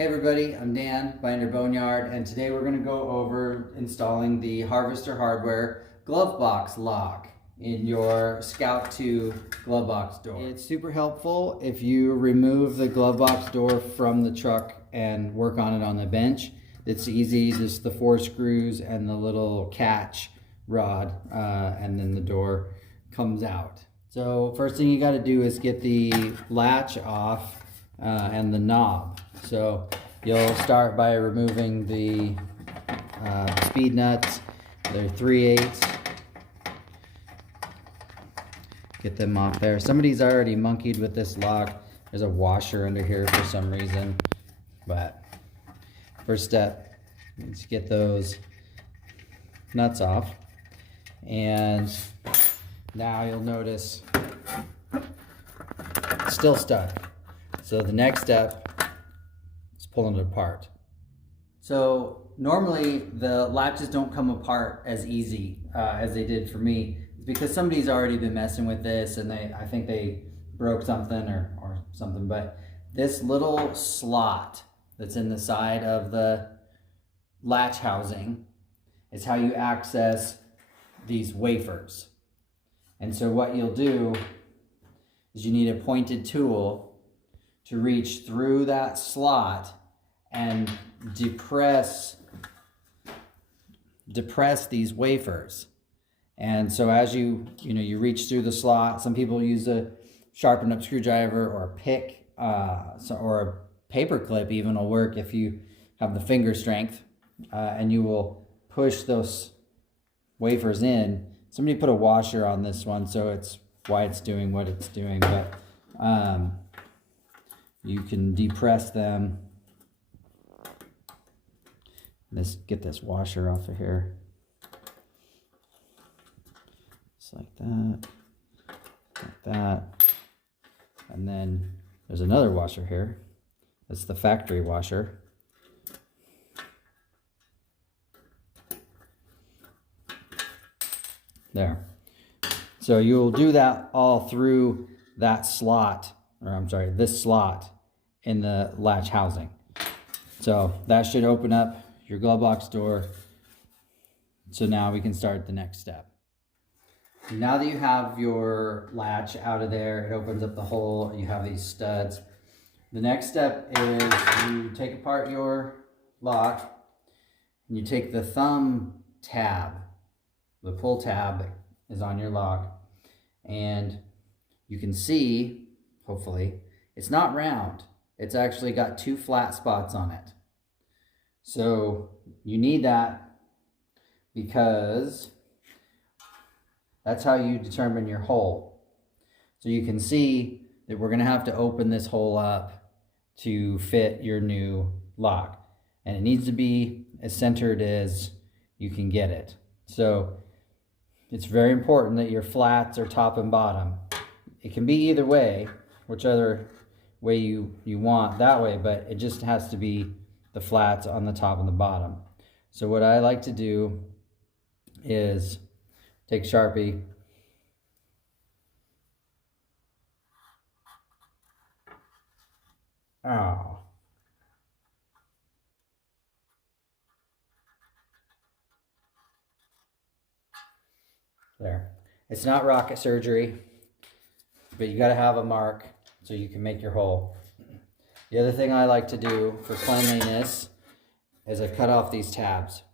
Hey everybody, I'm Dan, Binder Boneyard, and today we're going to go over installing the Harvester Hardware glove box lock in your Scout 2 glove box door. It's super helpful if you remove the glove box door from the truck and work on it on the bench. It's easy, just the 4 screws and the little catch rod, and then the door comes out. So first thing you got to do is get the latch off and the knob. So you'll start by removing the speed nuts. They're 3/8. Get them off there. Somebody's already monkeyed with this lock. There's a washer under here for some reason. But first step is to get those nuts off. And now you'll notice it's still stuck. So the next step is pulling it apart. So normally the latches don't come apart as easy as they did for me. It's because somebody's already been messing with this and I think they broke something or something. But this little slot that's in the side of the latch housing is how you access these wafers. And so what you'll do is you need a pointed tool to reach through that slot and depress these wafers. And so as you reach through the slot, some people use a sharpened up screwdriver or a pick, or a paper clip even will work if you have the finger strength, and you will push those wafers in. Somebody put a washer on this one, so it's why it's doing what it's doing, but you can depress them. Let's get this washer off of here. Just like that. And then there's another washer here. That's the factory washer. There. So you'll do that all through that slot, or I'm sorry, this slot in the latch housing. So that should open up your glove box door. So now we can start the next step. Now that you have your latch out of there, it opens up the hole, you have these studs. The next step is you take apart your lock and you take the thumb tab, the pull tab that is on your lock, and you can see, hopefully, it's not round. It's actually got 2 flat spots on it. So you need that because that's how you determine your hole. So you can see that we're going to have to open this hole up to fit your new lock. And it needs to be as centered as you can get it. So it's very important that your flats are top and bottom. It can be either way, whichever way you want that way, but it just has to be the flats on the top and the bottom. So what I like to do is take Sharpie there. It's not rocket surgery, but you got to have a mark so you can make your hole. The other thing I like to do for cleanliness is I cut off these tabs,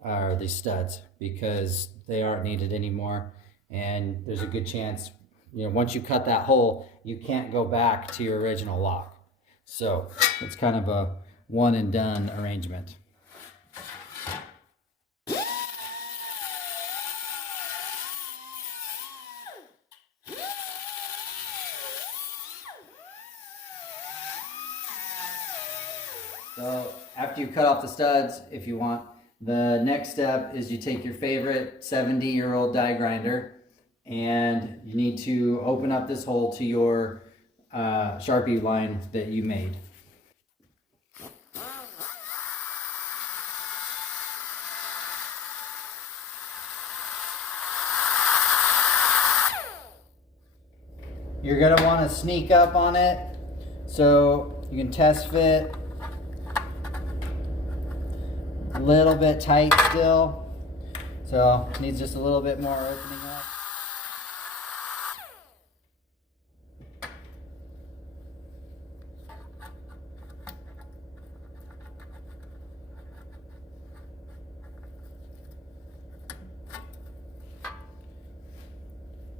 or these studs, because they aren't needed anymore. And there's a good chance, once you cut that hole, you can't go back to your original lock. So it's kind of a one and done arrangement. So after you cut off the studs, if you want, the next step is you take your favorite 70-year-old die grinder and you need to open up this hole to your Sharpie line that you made. You're going to want to sneak up on it so you can test fit a little bit tight still. So needs just a little bit more opening up.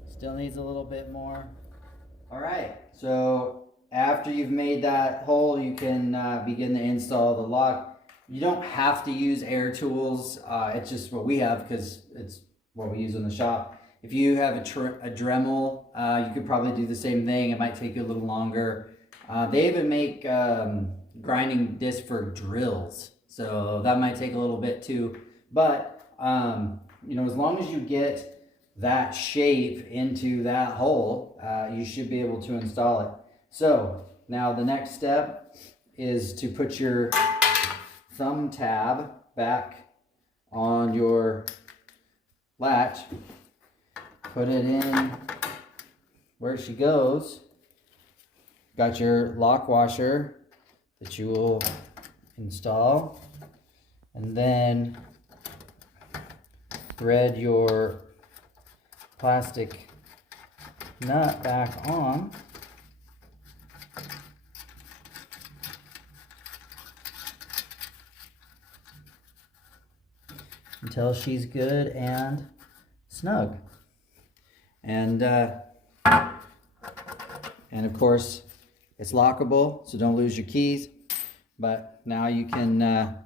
Still needs a little bit more. All right, so after you've made that hole, you can begin to install the lock. You don't have to use air tools. It's just what we have because it's what we use in the shop. If you have a Dremel, you could probably do the same thing. It might take you a little longer. They even make grinding discs for drills, so that might take a little bit too. But you know, as long as you get that shape into that hole, you should be able to install it. So now the next step is to put your thumb tab back on your latch, put it in where she goes. Got your lock washer that you will install, and then thread your plastic nut back on. Until she's good and snug. And of course it's lockable, so don't lose your keys. But now you can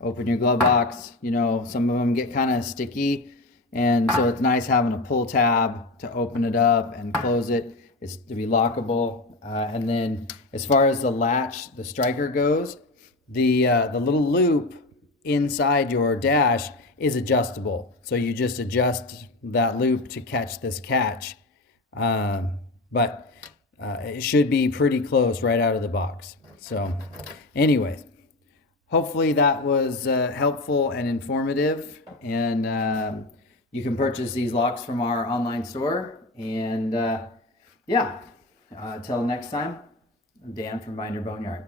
open your glove box. You know, some of them get kind of sticky, and so it's nice having a pull tab to open it up and close it. It's to be lockable. And then as far as the latch, the striker goes, the little loop inside your dash is adjustable. So you just adjust that loop to catch this catch. But it should be pretty close right out of the box. So anyways, hopefully that was helpful and informative. And you can purchase these locks from our online store. And yeah, till next time, I'm Dan from Binder Boneyard.